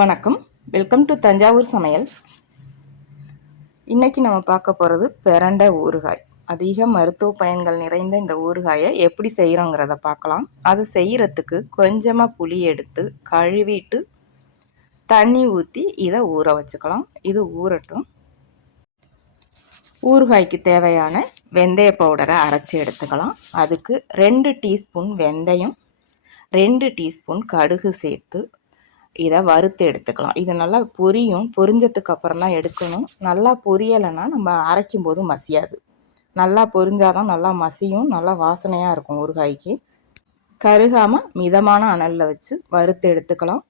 வணக்கம். Welcome to Thanjavur சமையல். இன்றைக்கி நம்ம பார்க்க போகிறது பிறண்ட ஊறுகாய். அதிக மருத்துவ பயன்கள் நிறைந்த இந்த ஊறுகாயை எப்படி செய்கிறோங்கிறத பார்க்கலாம். அது செய்கிறதுக்கு கொஞ்சமாக புளி எடுத்து கழுவிட்டு தண்ணி ஊற்றி இதை ஊற வச்சுக்கலாம். இது ஊறட்டும். ஊறுகாய்க்கு தேவையான வெந்தய பவுடரை அரைச்சி எடுத்துக்கலாம். அதுக்கு ரெண்டு டீஸ்பூன் வெந்தயம் ரெண்டு டீஸ்பூன் கடுகு சேர்த்து இதை வறுத்து எடுத்துக்கலாம். இது நல்லா பொரியும். பொரிஞ்சதுக்கு அப்புறம் தான் எடுக்கணும். நல்லா பொரியலைன்னா நம்ம அரைக்கும் போது மசியாது. நல்லா பொரிஞ்சாதான் நல்லா மசியும். நல்லா வாசனையாக இருக்கும் ஊறுகாய்க்கு கருகாமல் மிதமான அனலில் வச்சு வறுத்து எடுத்துக்கலாம்.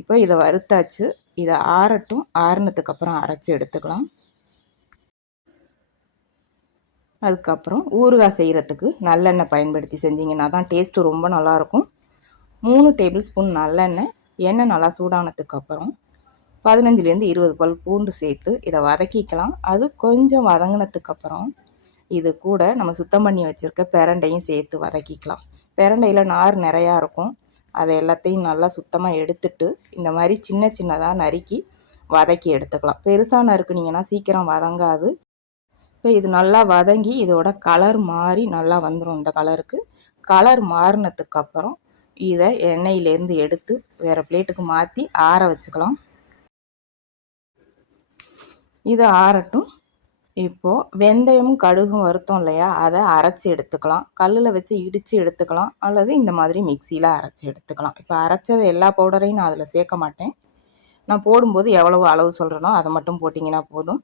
இப்போ இதை வறுத்தாச்சு. இதை ஆறட்டும். ஆறுனதுக்கப்புறம் அரைச்சி எடுத்துக்கலாம். அதுக்கப்புறம் ஊறுகாய் செய்கிறதுக்கு நல்லெண்ணெய் பயன்படுத்தி செஞ்சிங்கன்னா தான் டேஸ்ட்டு ரொம்ப நல்லாயிருக்கும். மூணு டேபிள் ஸ்பூன் நல்லெண்ணெய் எண்ணெய் நல்லா சூடானதுக்கப்புறம் பதினஞ்சுலேருந்து இருபது பல் பூண்டு சேர்த்து இதை வதக்கிக்கலாம். அது கொஞ்சம் வதங்கினதுக்கப்புறம் இது கூட நம்ம சுத்தம் பண்ணி வச்சுருக்க பிரண்டையும் சேர்த்து வதக்கிக்கலாம். பிரண்டையில் நார் நிறையா இருக்கும். அதை எல்லாத்தையும் நல்லா சுத்தமாக எடுத்துட்டு இந்த மாதிரி சின்ன சின்னதாக நறுக்கி வதக்கி எடுத்துக்கலாம். பெருசாக நறுக்குனிங்கன்னா சீக்கிரம் வதங்காது. இப்போ இது நல்லா வதங்கி இதோட கலர் மாறி நல்லா வந்துடும் இந்த கலருக்கு கலர் மாறினதுக்கப்புறம் இதை எண்ணெயிலேருந்து எடுத்து வேறு பிளேட்டுக்கு மாற்றி ஆற வச்சுக்கலாம். இது ஆறட்டும். இப்போது வெந்தயமும் கடுகும் வருத்தம் இல்லையா? அதை அரைச்சி எடுத்துக்கலாம். கல்லில் வச்சு இடித்து எடுத்துக்கலாம். அல்லது இந்த மாதிரி மிக்சியில் அரைச்சி எடுத்துக்கலாம். இப்போ அரைச்சது எல்லா பவுடரையும் நான் அதில் சேர்க்க மாட்டேன். நான் போடும்போது எவ்வளவு அளவு சொல்கிறேனோ அதை மட்டும் போட்டிங்கன்னா போதும்.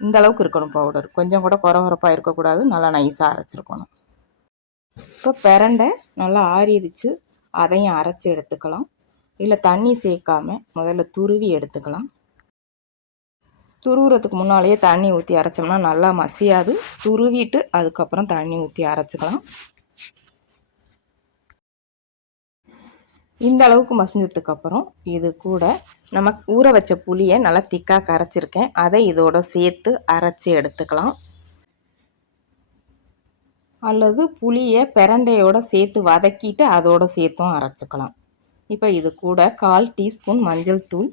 இந்த அளவுக்கு இருக்கணும் பவுடர். கொஞ்சம் கூட குறகுறப்பாக இருக்கக்கூடாது. நல்லா நைஸாக அரைச்சிருக்கணும். இப்போ பிரண்டை நல்லா ஆறிடுச்சு அதையும் அரைச்சி எடுத்துக்கலாம். இல்லை தண்ணி சேர்க்காம முதல்ல துருவி எடுத்துக்கலாம். துருவுறதுக்கு முன்னாலேயே தண்ணி ஊற்றி அரைச்சோம்னா நல்லா மசியாது. துருவிட்டு அதுக்கப்புறம் தண்ணி ஊற்றி அரைச்சிக்கலாம். இந்த அளவுக்கு மசிஞ்சதுக்கப்புறம் இது கூட நம்ம ஊற வச்ச புளியை நல்லா திக்காக கரைச்சிருக்கேன். அதை இதோட சேர்த்து அரைச்சி எடுத்துக்கலாம். அல்லது புளியை பிரண்டையோடு சேர்த்து வதக்கிட்டு அதோடு சேர்த்தும் அரைச்சிக்கலாம். இப்போ இது கூட கால் டீஸ்பூன் மஞ்சள் தூள்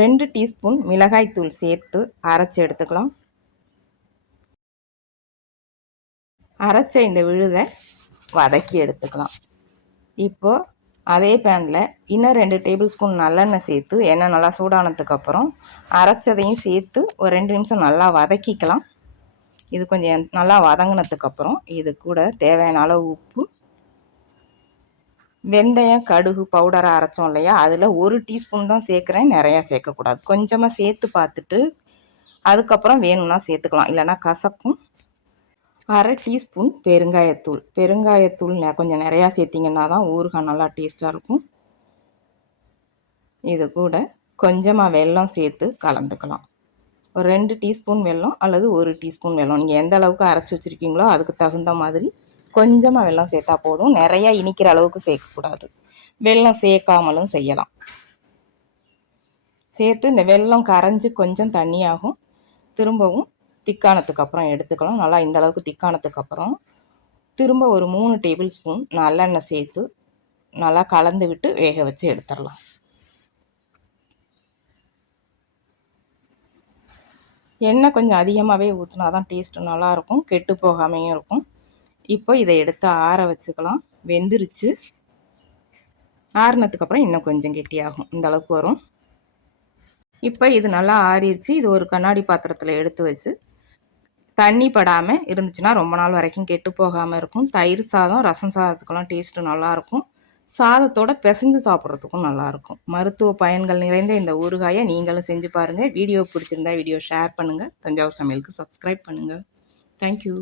ரெண்டு டீஸ்பூன் மிளகாய் தூள் சேர்த்து அரைச்சி எடுத்துக்கலாம். அரைச்ச இந்த விழுதை வதக்கி எடுத்துக்கலாம். இப்போ அதே பேனில் இன்னும் ரெண்டு டேபிள் ஸ்பூன் நல்லெண்ணெய் சேர்த்து எண்ணெய் நல்லா சூடானதுக்கப்புறம் அரைச்சதையும் சேர்த்து ஒரு ரெண்டு நிமிஷம் நல்லா வதக்கிக்கலாம். இது கொஞ்சம் நல்லா வதங்கினதுக்கப்புறம் இது கூட தேவையான அளவு உப்பு வெந்தயம் கடுகு பவுடரை அரைச்சோம் இல்லையா? அதில் ஒரு டீஸ்பூன் தான் சேர்க்குறேன். நிறையா சேர்க்கக்கூடாது. கொஞ்சமாக சேர்த்து பார்த்துட்டு அதுக்கப்புறம் வேணும்னா சேர்த்துக்கலாம். இல்லைனா கசக்கும். அரை டீஸ்பூன் பெருங்காயத்தூள். பெருங்காயத்தூள் கொஞ்சம் நிறையா சேர்த்திங்கன்னா தான் ஊறுகாய் நல்லா டேஸ்ட்டாக இருக்கும். இது கூட கொஞ்சமாக வெல்லம் சேர்த்து கலந்துக்கலாம். ஒரு ரெண்டு டீஸ்பூன் வெல்லம் அல்லது ஒரு டீஸ்பூன் வெல்லம். நீங்கள் எந்த அளவுக்கு அரைச்சி வச்சுருக்கீங்களோ அதுக்கு தகுந்த மாதிரி கொஞ்சமாக வெல்லம் சேர்த்தா போதும். நிறையா இனிக்கிற அளவுக்கு சேர்க்கக்கூடாது. வெல்லம் சேர்க்காமலும் செய்யலாம். சேர்த்து இந்த வெல்லம் கரைஞ்சி கொஞ்சம் தண்ணியாகும். திரும்பவும் திக்கானத்துக்கு அப்புறம் எடுத்துக்கலாம். நல்லா இந்த அளவுக்கு திக்கானத்துக்கு அப்புறம் திரும்ப ஒரு மூணு டேபிள் ஸ்பூன் நல்லெண்ணெய் சேர்த்து நல்லா கலந்து விட்டு வேக வச்சு எடுத்துடலாம். எண்ணெய் கொஞ்சம் அதிகமாகவே ஊற்றினா தான் டேஸ்ட்டு நல்லாயிருக்கும் கெட்டு போகாமையும் இருக்கும். இப்போ இதை எடுத்து ஆற வச்சுக்கலாம். வெந்துருச்சு. ஆறினதுக்கப்புறம் இன்னும் கொஞ்சம் கெட்டியாகும். இந்த அளவுக்கு வரும். இப்போ இது நல்லா ஆறிடுச்சு. இது ஒரு கண்ணாடி பாத்திரத்தில் எடுத்து வச்சு தண்ணி படாமல் இருந்துச்சுன்னா ரொம்ப நாள் வரைக்கும் கெட்டு போகாமல் இருக்கும். தயிர் சாதம் ரசம் சாதத்துக்கெல்லாம் டேஸ்ட்டு நல்லாயிருக்கும். சாதத்தோட பிசைஞ்சு சாப்பிட்றதுக்கும் நல்லாயிருக்கும். மருத்துவ பயன்கள் நிறைந்த இந்த ஊறுகாயை நீங்களும் செஞ்சு பாருங்கள் வீடியோ பிடிச்சிருந்தா வீடியோ ஷேர் பண்ணுங்கள் தஞ்சாவூர் சமையலுக்கு சப்ஸ்கிரைப் பண்ணுங்கள் தேங்க்யூ